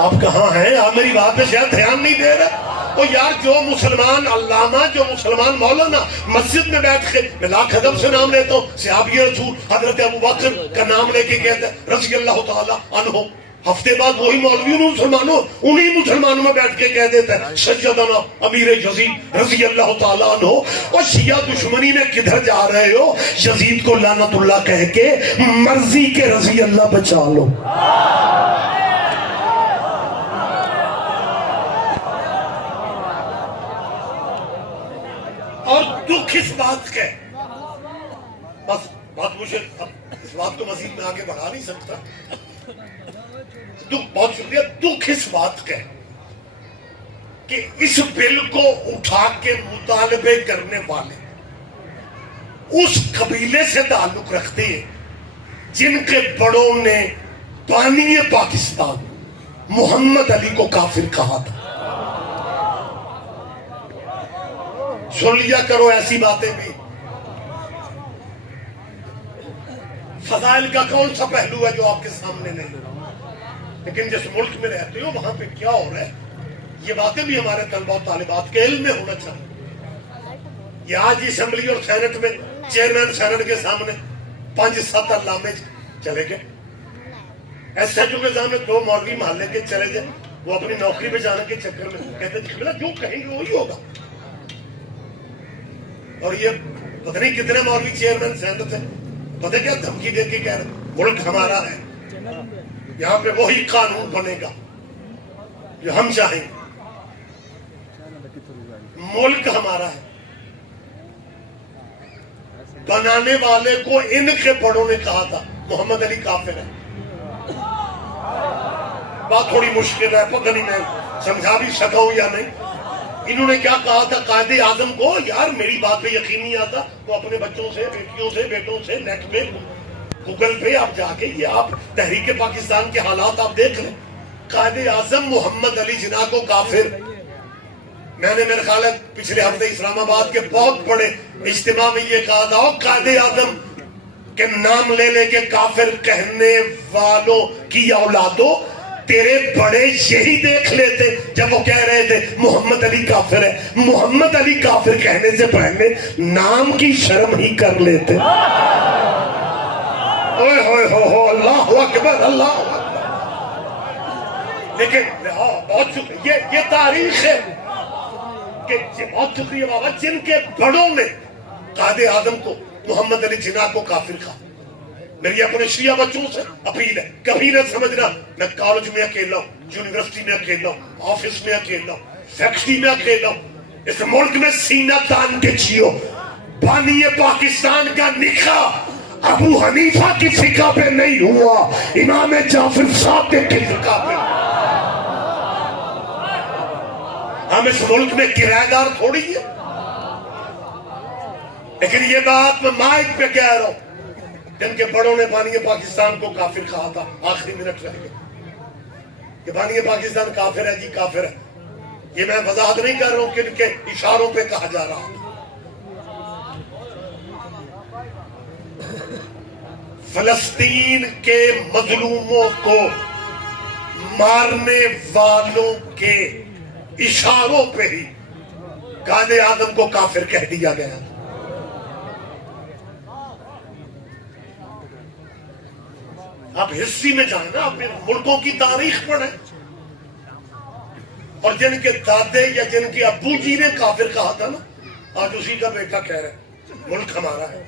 آپ کہاں ہیں؟ آپ میری بات پہ شاید دھیان نہیں دے رہے. تو یار جو مسلمان علامہ، جو مسلمان مولانا مسجد میں بیٹھ کے میں لاکھ ادب سے نام لیتا ہوں، صحابی رسول حضرت ابو بکر کا نام لے کے کہتے ہیں رضی اللہ تعالی عنہ، ہفتے بعد وہی مولوی انہی مسلمانوں میں بیٹھ کے کہہ دیتا ہے سیدنا امیر یزید رضی اللہ تعالیٰ عنہ. اور شیعہ دشمنی میں کدھر جا رہے ہو؟ یزید کو لعنت اللہ کہہ کے مرضی کے رضی اللہ بچا لو. اور دکھ اس بات کا، بس بات مجھے اس بات کو مزید میں آگے بڑھا نہیں سکتا. بہت شکریہ. دکھ اس بات کا کہ اس بل کو اٹھا کے مطالبے کرنے والے اس قبیلے سے تعلق رکھتے ہیں جن کے بڑوں نے بانی پاکستان محمد علی کو کافر کہا تھا. سن لیا کرو ایسی باتیں بھی. فضائل کا کون سا پہلو ہے جو آپ کے سامنے نہیں؟ لیکن جس ملک میں رہتے ہو وہاں پہ کیا ہو رہا ہے یہ باتیں بھی ہمارے طلبہ و طالبات کے علم میں ہونا چاہیے. یہ آج اسمبلی اور سینٹ میں چیئرمین سینٹ کے سامنے 5-7 علامے چلے گئے، ایس ایچ او کے سامنے 2 مولوی محلے کے چلے جائیں، وہ اپنی نوکری پہ جانے کے چکر میں کہتے ہیں جو کہیں گے وہی ہوگا. اور یہ پتہ نہیں کتنے مولوی چیئرمین سینٹ تھے، پتہ کیا دھمکی دے کے کہہ رہے ملک ہمارا ہے، یہاں پہ وہی قانون بنے گا جو ہم چاہیں گے، ملک ہمارا ہے. بنانے والے کو ان کے بڑوں نے کہا تھا محمد علی کافر ہے. بات تھوڑی مشکل ہے، پتہ نہیں میں سمجھا بھی سکا ہوں یا نہیں. انہوں نے کیا کہا تھا قائد اعظم کو؟ یار میری بات پہ یقین نہیں آتا تو اپنے بچوں سے، بیٹیوں سے، بیٹوں سے نیٹ پہ گوگل پہ آپ جا کے یہ آپ تحریک پاکستان کے حالات آپ دیکھ لیں. قائد اعظم محمد علی جناح کو کافر. میں نے میرے خیال ہے پچھلے ہفتے اسلام آباد کے بہت بڑے اجتماع میں یہ کہا تھا قائد اعظم کے نام لے لے کے کافر کہنے والوں کی اولادوں، تیرے بڑے یہی دیکھ لیتے جب وہ کہہ رہے تھے محمد علی کافر ہے. محمد علی کافر کہنے سے پہلے نام کی شرم ہی کر لیتے. اللہ اکبر، اللہ اکبر. لیکن بہت شکریہ، یہ تاریخ ہے کہ بہت شکریہ بابا جن کے بڑوں نے قائد اعظم کو محمد علی جناح کو کافر کہا. میری اپنے شیعہ بچوں سے اپیل ہے کبھی نہ سمجھنا میں کالج میں اکیلا ہوں، یونیورسٹی میں اکیلا ہوں، آفس میں اکیلا ہوں، فیکٹری میں اکیلا ہوں. اس ملک میں سینہ تان کے جیو. بانی پاکستان کا نکاح ابو حنیفہ کی فقہ پہ نہیں ہوا، امام جعفر صادق کی فقہ پہ. ہم اس ملک میں کرایہ دار تھوڑی ہے. لیکن یہ بات میں مائک پہ کہہ رہا ہوں، جن کے بڑوں نے بانی پاکستان کو کافر کہا تھا. آخری منٹ رہ گئے کہ بانی پاکستان کافر ہے، جی کافر ہے. یہ میں وضاحت نہیں کر رہا ہوں کہ ان کے اشاروں پہ کہا جا رہا ہوں. فلسطین کے مظلوموں کو مارنے والوں کے اشاروں پہ ہی قائد اعظم کو کافر کہہ دیا گیا. آپ ہسٹری میں جائیں نا، اپنے ملکوں کی تاریخ پڑھیں، اور جن کے دادے یا جن کے ابو جی نے کافر کہا تھا نا، آج اسی کا بیٹا کہہ رہے ملک ہمارا ہے.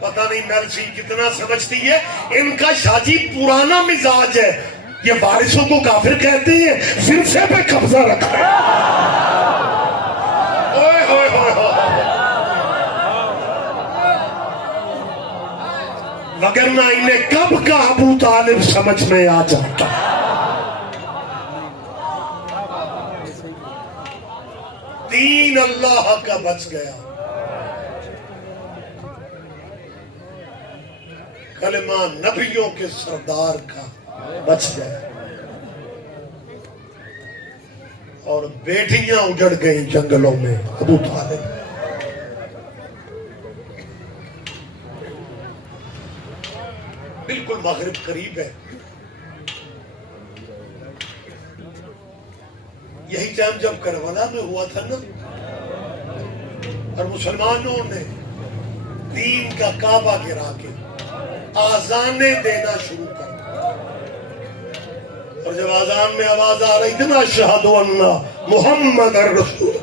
پتہ نہیں مرسی کتنا سمجھتی ہے. ان کا شاجی پرانا مزاج ہے، یہ وارثوں کو کافر کہتے ہیں، فرسے پہ قبضہ رکھتے ہیں. وگرنہ انہیں کب کا ابو طالب سمجھ میں آ جاتا. دین اللہ کا بچ گیا، کلمہ نبیوں کے سردار کا بچ گیا، اور بیٹیاں اجڑ گئیں جنگلوں میں. ابو طالب بالکل مغرب قریب ہے، یہی ٹائم جب کربلا میں ہوا تھا نا، اور مسلمانوں نے دین کا کعبہ گرا کے آذانیں دینا شروع کر دیا، اور جب آذان میں آواز آ رہی تھی نا اشہد ان محمد رسول،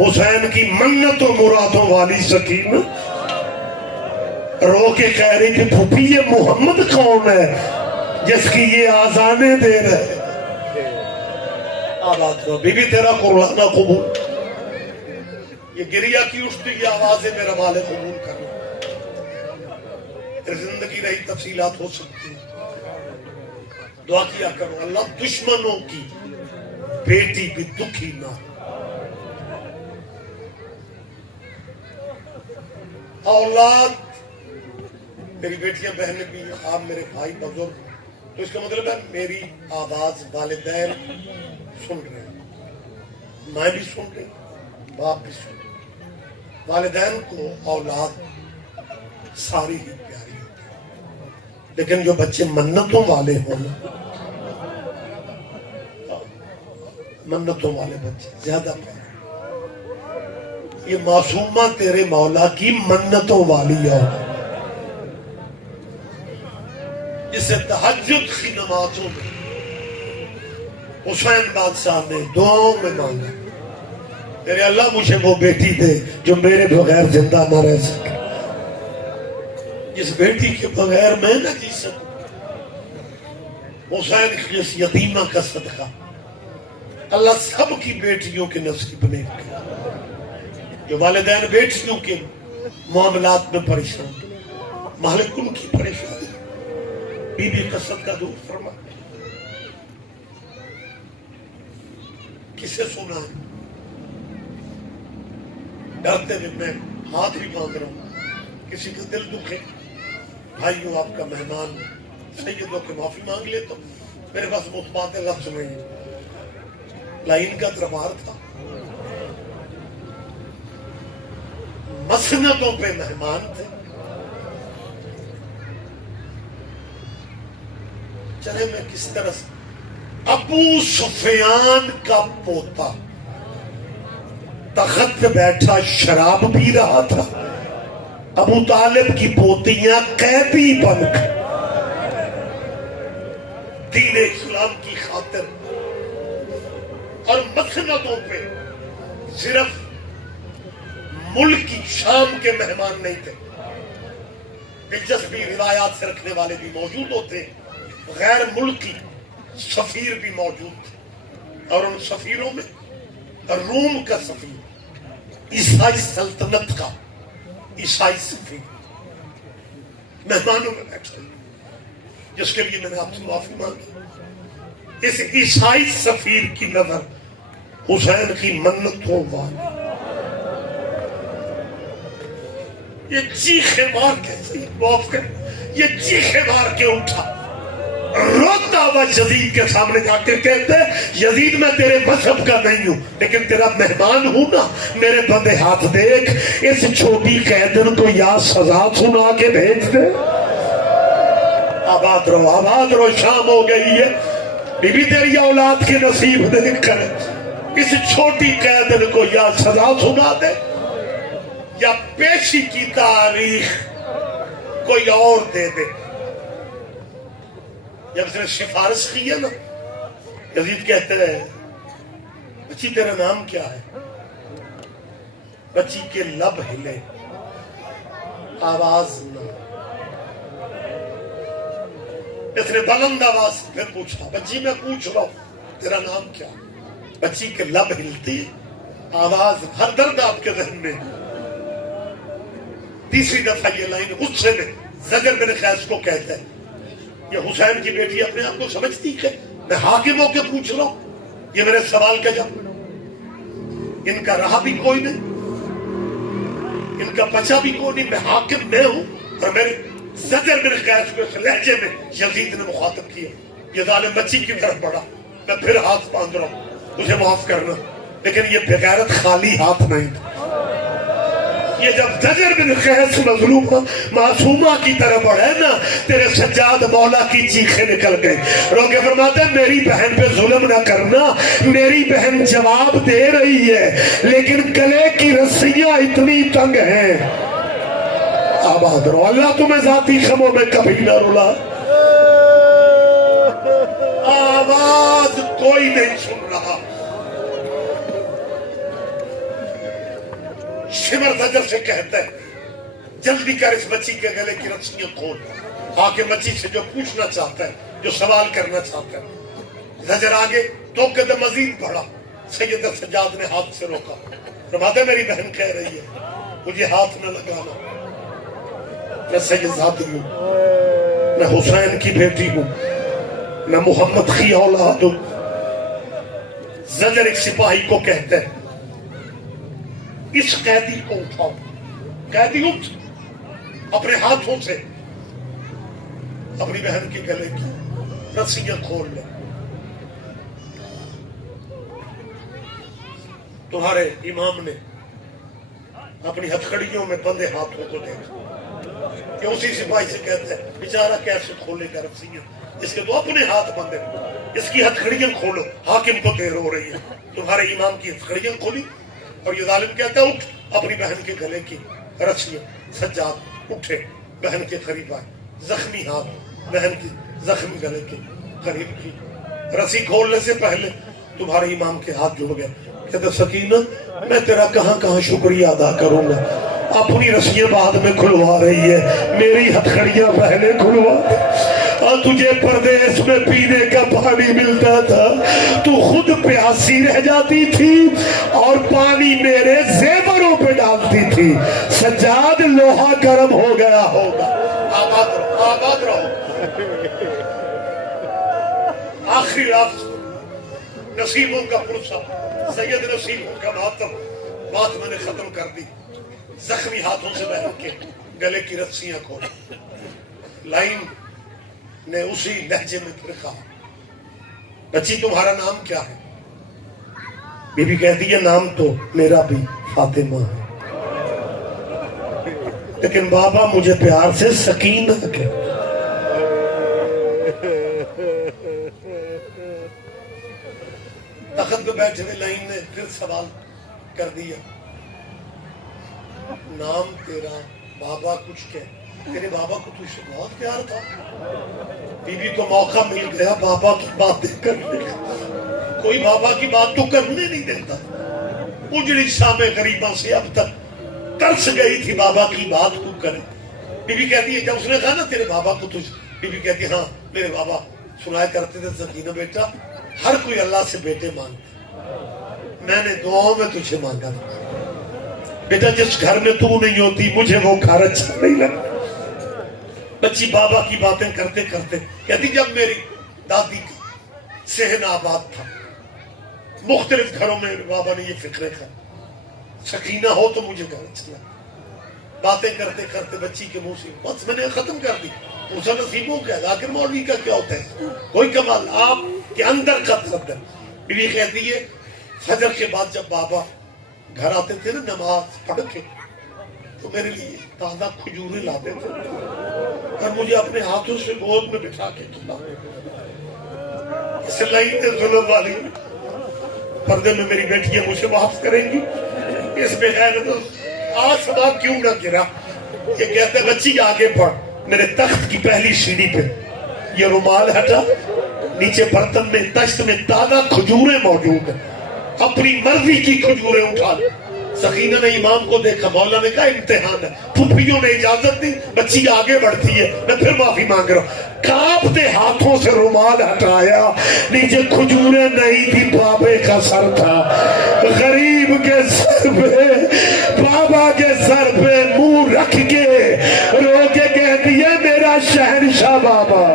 حسین کی منت و مرادوں والی سکینہ رو کے کہہ رہی تھی پھوپھی یہ محمد کون ہے جس کی یہ آذانیں دے رہے؟ آباد رو بی بی تیرا قرآن قبول، یہ گریہ کی اٹھتی یہ آوازیں میرا مال قبول کرنا، پھر زندگی رہی تفصیلات ہو سکتی ہیں۔ دعا کیا کرو اللہ دشمنوں کی بیٹی بھی دکھی نہ، اولاد میری بیٹیاں بہنیں بھی آپ میرے بھائی بزرگ، تو اس کا مطلب ہے میری آواز والدین سن رہے ہیں، میں بھی سن رہی ہوں، باپ بھی سن رہے ہیں۔ والدین کو اولاد ساری ہی پیاری ہوتی ہے، لیکن جو بچے منتوں والے ہوں، منتوں والے بچے زیادہ پیارے، یہ معصومہ تیرے مولا کی منتوں والی ہے، جسے تہجد کی نمازوں میں حسین بادشاہ نے دعاؤں میں مانگا میرے اللہ مجھے وہ بیٹی دے جو میرے بغیر زندہ نہ رہ سکے، جس بیٹی کے بغیر میں نہ جی سکوں۔ حسین کی اس یتیمہ کا صدقہ اللہ سب کی بیٹیوں کے نصیب نے کیا، جو والدین بیٹیوں کے معاملات میں پریشان، مالک ان کی پریشانی بی بی کا صدقہ دور فرما۔ کسے سنا ہے؟ ڈرتے ہوئے میں ہاتھ بھی مانگ رہا ہوں، کسی کا دل دکھے بھائیو آپ کا مہمان سیدوں کے معافی مانگ لے، تو میرے پاس متبادل لفظ نہیں، لائن کا دربار تھا، مسندوں پہ مہمان تھے، چلے میں کس طرح سے ابو سفیان کا پوتا تخت پہ بیٹھا شراب پی رہا تھا، ابو طالب کی پوتیاں قیدی بن گئی، دین اسلام کی خاطر، اور مسندوں پہ صرف ملکی شام کے مہمان نہیں تھے، دلچسپی روایات سے رکھنے والے بھی موجود ہوتے، غیر ملکی سفیر بھی موجود تھے، اور ان سفیروں میں روم کا سفیر، عیسائی سلطنت کا عیسائی سفیر مہمانوں میں بیٹھا، جس کے لیے میں نے آپ سے معافی مانگی۔ اس عیسائی سفیر کی نظر حسین کی منتوں والی، یہ چیخے مار کے معاف کر، یہ چیخے مار کے اٹھا، روتا ہوا یزید کے سامنے جا کے کہتے یزید میں تیرے مذہب کا نہیں ہوں لیکن تیرا مہمان ہوں نا، میرے بندے ہاتھ دیکھ، اس چھوٹی قیدن کو یا سزا سنا کے بھیج دے۔ آباد رو، شام ہو گئی ہے، بی بی تیری اولاد کے نصیب دیکھ کر اس چھوٹی قیدن کو یا سزا سنا دے، یا پیشی کی تاریخ کوئی اور دے دے۔ جب اس نے سفارش کی ہے نا، یزید کہتے ہیں بچی تیرا نام کیا ہے؟ بچی کے لب ہلے، آواز نہ، اس نے بلند آواز پھر پوچھا، بچی میں پوچھ رہا ہوں تیرا نام کیا؟ بچی کے لب ہلتی، آواز، ہر درد آپ کے ذہن میں۔ تیسری دفعہ یہ لائن غصے میں زجر بن قیس کو کہتا ہے، یہ حسین کی بیٹی اپنے آپ کو سمجھتی کہ میں حاکم ہو کے پوچھ رہا ہوں، یہ میرے سوال کا جواب، ان کا رہا بھی کوئی نہیں، ان کا بچا بھی کوئی نہیں، میں حاکم میں ہوں، اور میرے زجر بن قیس کو اس لہجے میں یزید نے مخاطب کیا، یہ ظالم بچی کی طرف بڑھا، میں پھر ہاتھ باندھ رہا ہوں، مجھے معاف کرنا، لیکن یہ بغیرت خالی ہاتھ نہیں تھا، یہ جب زجر بن قیس مظلومہ معصومہ کی طرف بڑھے نا، تیرے سجاد مولا کی چیخیں نکل گئی. رو کے فرماتے ہیں میری بہن پہ ظلم نہ کرنا، میری بہن جواب دے رہی ہے لیکن گلے کی رسیاں اتنی تنگ ہیں. آباد رہو، اللہ تمہیں ذاتی خموں میں کبھی نہ رلا. آواز کوئی نہیں سن رہا. شمر زجر سے کہتا ہے جلدی کر اس بچی کے گلے کی رسیاں کھول. آکے بچی سے جو پوچھنا چاہتا ہے، جو سوال کرنا چاہتا ہے. زجر آگے تو قدم مزید بڑھا. سید سجاد نے ہاتھ سے روکا. فرماتے میری بہن کہہ رہی ہے مجھے ہاتھ نہ لگانا، میں سید زادی ہوں، میں حسین کی بیٹی ہوں، میں محمد کی اولاد ہوں. زجر ایک سپاہی کو کہتے ہیں اس قیدی کو اٹھاؤ. قیدی اٹھ، اپنے ہاتھوں سے اپنی بہن کے گلے کی رسیاں کھول لے. تمہارے امام نے اپنی ہتھکڑیوں میں بندے ہاتھوں کو دیکھا کہ اسی سپاہی سے کہتے ہیں بیچارہ کیسے کھولے گا رسیاں، اس کے تو اپنے ہاتھ بندے، اس کی ہتھکڑیاں کھولو، حاکم کو دیر ہو رہی ہے. تمہارے امام کی ہتھکڑیاں کھولی اور یہ ظالم کہتا ہے اٹھ، اپنی بہن کے گلے کی رسیاں. سجاد اٹھے، بہن کے قریب آئے، زخمی ہاتھ بہن کی زخمی گلے کے قریب کی. رسی کھولنے سے پہلے تمہارے امام کے ہاتھ جڑ گئے. کہتے سکینہ میں تیرا کہاں کہاں شکریہ ادا کروں گا، اپنی رسیاں بعد میں کھلوا رہی ہے، میری ہتھکڑیاں پہلے کھلوا دے. اور تجھے پردیس میں پینے کا پانی ملتا تھا، تو خود پیاسی رہ جاتی تھی اور پانی میرے زیوروں پہ ڈالتی تھی. سجاد لوہا گرم ہو گیا ہوگا. آباد رہو، آباد رہو. آخری لفظ نصیبوں کا پرسہ، سید نصیبوں کا ماتم، بات میں نے ختم کر دی. زخمی ہاتھوں سے بہن کے گلے کی رسیاں کھول. لائن نے اسی لہجے میں پھر کہا بچی تمہارا نام کیا ہے؟ بی بی کہتی ہے نام تو میرا بھی فاطمہ ہے، لیکن بابا مجھے پیار سے سکینہ کہے. تخت پہ بیٹھے ہوئے لائن نے پھر سوال کر دیا نام تیرا بابا کچھ کہے. تیرے بابا کو تجھ سے بہت پیار تھا. بی بی کو موقع مل گیا بابا کی باتیں کرنے کا. کوئی بابا کی بات تو کرنے نہیں دیتا. اجڑی شام غریباں سے اب تک ترس گئی تھی بابا کی بات کو کرے. بی بی کہتی ہے جب اس نے کہا نا تیرے بابا کو تجھ، بی بی کہتی ہے ہاں میرے بابا سنایا کرتے تھے سکینہ بیٹا ہر کوئی اللہ سے بیٹے مانگتا، میں نے دعاؤں میں تجھے مانگا تھا بیٹا جس گھر میں تو نہیں ہوتی مجھے وہ گھر اچھا نہیں لگتا. بچی بابا کی باتیں کرتے کرتے کہتی جب میری دادی کا صحن آباد تھا، مختلف گھروں میں بابا نے یہ فکرے کر سکینہ ہو تو مجھے گھر اچھا لگتا. باتیں کرتے کرتے بچی کے منہ سے بس میں نے ختم کر دی. اسے نصیبوں کا ذاکر مولوی کا کیا ہوتا ہے، کوئی کمال آپ کے اندر کا تقدر. بیوی کہتی ہے فجر کے بعد جب بابا گھر آتے تھے نا نماز پڑھ کے تو میرے لیے تازہ کھجوریں لاتے تھے اور مجھے اپنے ہاتھوں سے گود میں بٹھا کے کھلاتے. اس لائن نے ظلم والی پردے میں میری بیٹیاں مجھے معاف کریں گی. اس بے غیرت آسمان کیوں نہ گرا. یہ کہتے بچی آگے پڑھ. میرے تخت کی پہلی سیڑھی پہ یہ رومال ہٹا، نیچے برتن میں تشت میں تازہ کھجوریں موجود ہیں، اپنی مرضی کی کھجوریں اٹھا لے. سکینہ نے امام کو دیکھا، مولا نے کہا امتحان ہے. پھپھیوں نے اجازت دی، بچی آگے بڑھتی ہے. میں پھر معافی مانگ رہا ہوں. کانپتے ہاتھوں سے رومال ہٹایا، نیچے کھجوریں نہیں تھی، بابے کا سر تھا. غریب کے سر پہ بابا کے سر پہ منہ رکھ کے رو کے کہتی ہے میرا شہنشاہ بابا.